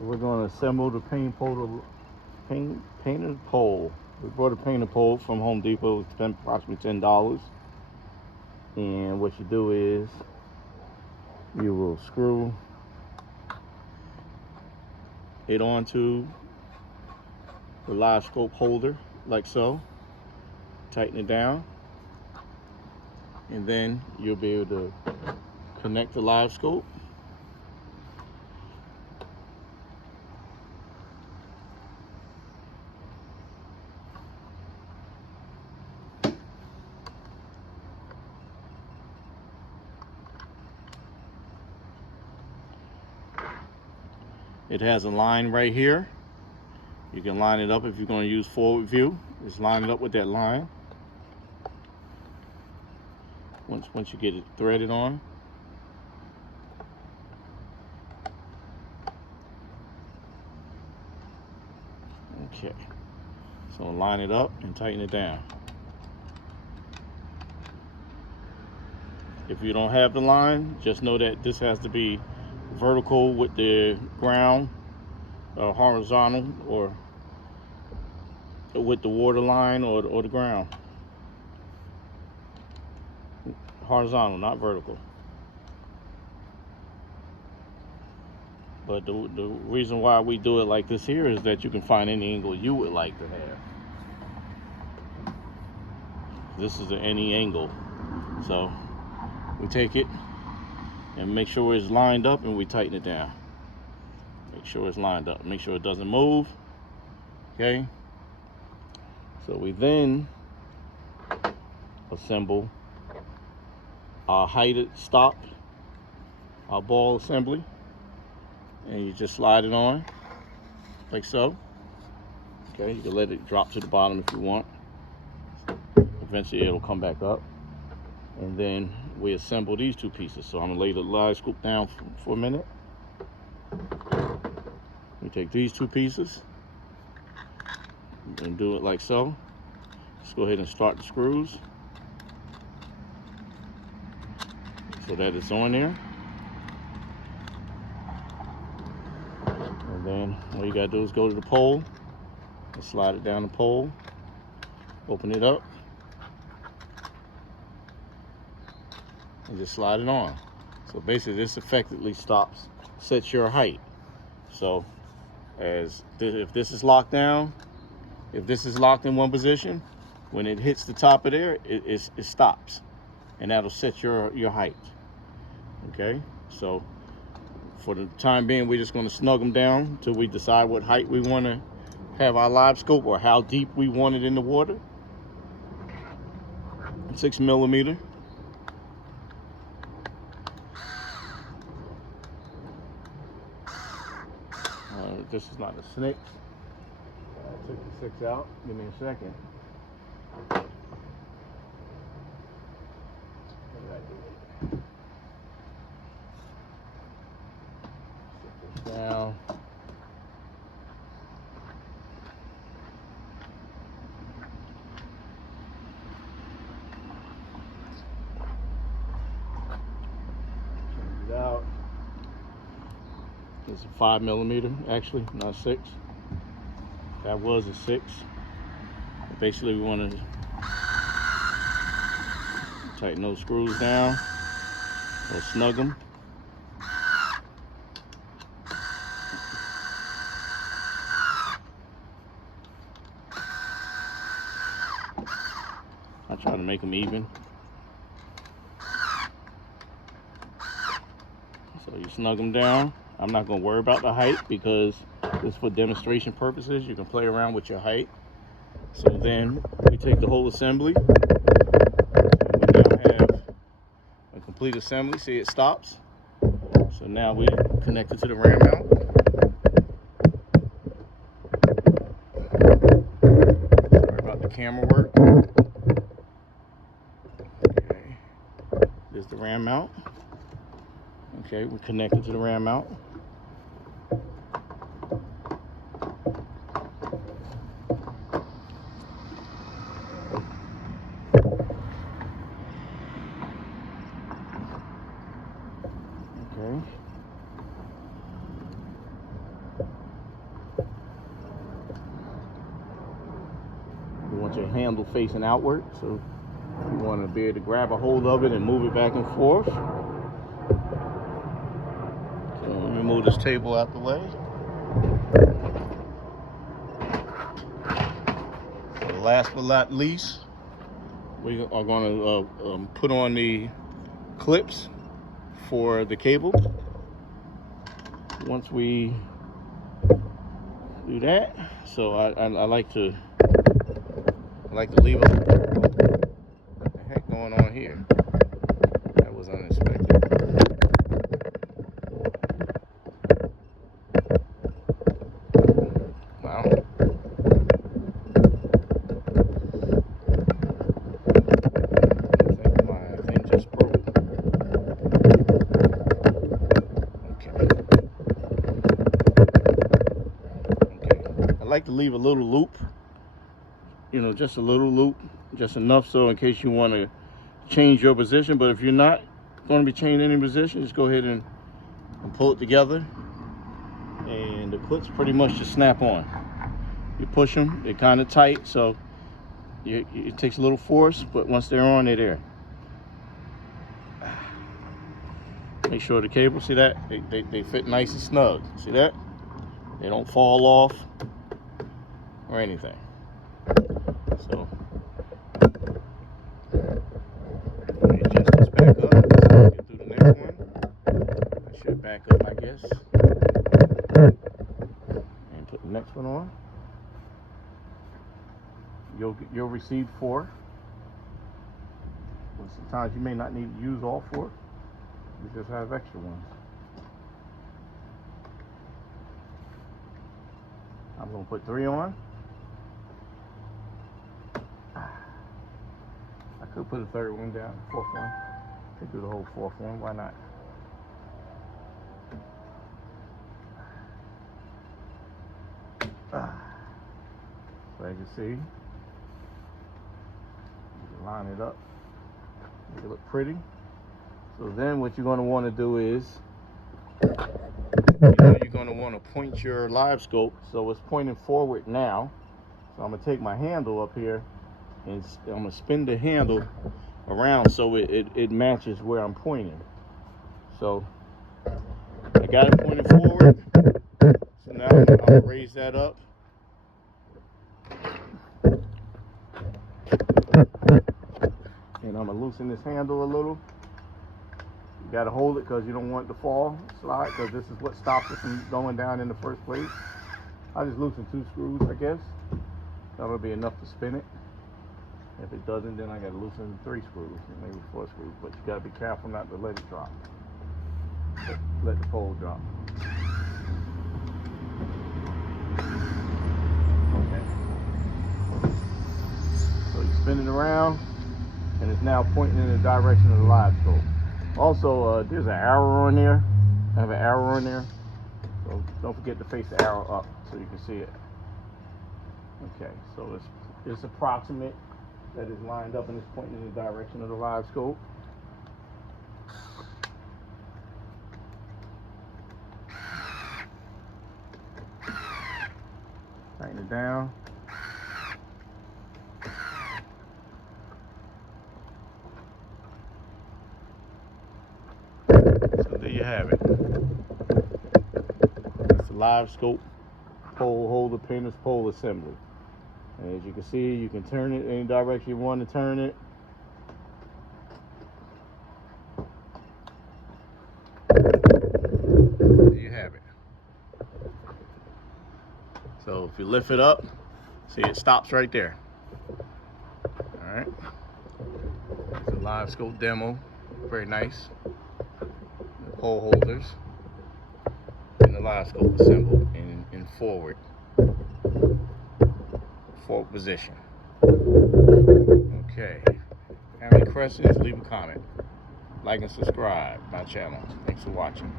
We're going to assemble the painted pole. We bought a painted pole from Home Depot. It spent approximately $10. And what you do is you will screw it onto the live scope holder like so. Tighten it down, and then you'll be able to connect the live scope. It has a line right here. You can line it up if you're going to use forward view. Just line it up with that line. Once you get it threaded on. Okay. So line it up and tighten it down. If you don't have the line, just know that this has to be vertical with the ground, horizontal, or with the water line or the ground. Horizontal, not vertical. But the reason why we do it like this here is that you can find any angle you would like to have. This is any angle. So we take it and make sure it's lined up, and we tighten it down. Make sure it's lined up. Make sure it doesn't move. Okay? So we then assemble our heighted stop, our ball assembly, and you just slide it on like so. Okay, you can let it drop to the bottom if you want. Eventually it'll come back up, and then we assemble these two pieces. So I'm gonna lay the live scoop down for a minute. We take these two pieces and do it like so. Just go ahead and start the screws so that it's on there. And then all you gotta do is go to the pole and slide it down the pole, open it up, and just slide it on. So basically this effectively sets your height. So if this is locked down, if this is locked in one position, when it hits the top of there, it stops, and that'll set your height. Okay, so for the time being, we're just going to snug them down until we decide what height we want to have our live scope, or how deep we want it in the water. 6 millimeter. This is not a snake. I took the 6 out. Give me a second. What did I do? Set this down. Change it out. It's a 5 millimeter, actually, not 6. That was a 6. Basically, we want to tighten those screws down or snug them. I try to make them even. So you snug them down. I'm not going to worry about the height because this is for demonstration purposes. You can play around with your height. So then we take the whole assembly. We now have a complete assembly. See, it stops. So now we connect it to the ram mount. Sorry about the camera work. Okay, there's the ram mount. Okay, we're connected to the ram mount. Okay. handle facing outward, so you want to be able to grab a hold of it and move it back and forth. So let me move this table out the way. So last but not least, we are going to put on the clips for the cable. Once we do that, so I like to leave a, what the heck going on here? That was unexpected. Wow. I think my thing just broke. I like to leave a little loop, you know, just a little loop, just enough so in case you want to change your position. But if you're not going to be changing any position, just go ahead and pull it together, and the clips pretty much just snap on. You push them, they're kind of tight, so it takes a little force, but once they're on, they're there. Make sure the cable, see that? They fit nice and snug. See that? They don't fall off or anything. So let me adjust this back up so we get through the next one. I should back up, I guess, and put the next one on. You'll receive 4. But sometimes you may not need to use all 4. You just have extra ones. I'm going to put 3 on. I could put a 3rd one down, 4th one. Could do the whole 4th one, why not? So as you see, you can line it up, make it look pretty. So then what you're going to want to do is, you're going to want to point your live scope so it's pointing forward now. So I'm going to take my handle up here and I'm going to spin the handle around so it matches where I'm pointing. So I got it pointed forward. So now I'm going to raise that up. And I'm going to loosen this handle a little. You got to hold it because you don't want it to fall, slide, because this is what stops it from going down in the first place. I just loosen 2 screws, I guess. That'll be enough to spin it. If it doesn't, then I got to loosen 3 screws, maybe 4 screws. But you got to be careful not to let it drop. Let the pole drop. Okay. So you spin it around, and it's now pointing in the direction of the live scope. Also, there's an arrow on there. I have an arrow on there. So don't forget to face the arrow up so you can see it. Okay, so it's approximate that is lined up and it's pointing in the direction of the live scope. Tighten it down. So there you have it. It's a live scope pole holder pin, pole assembly. And as you can see, you can turn it any direction you want to turn it. There you have it. So if you lift it up, see it stops right there. All right. It's a live scope demo. Very nice. The pole holders and the live scope assembled in forward position. Okay. Have any questions? Leave a comment. Like and subscribe my channel. Thanks for watching.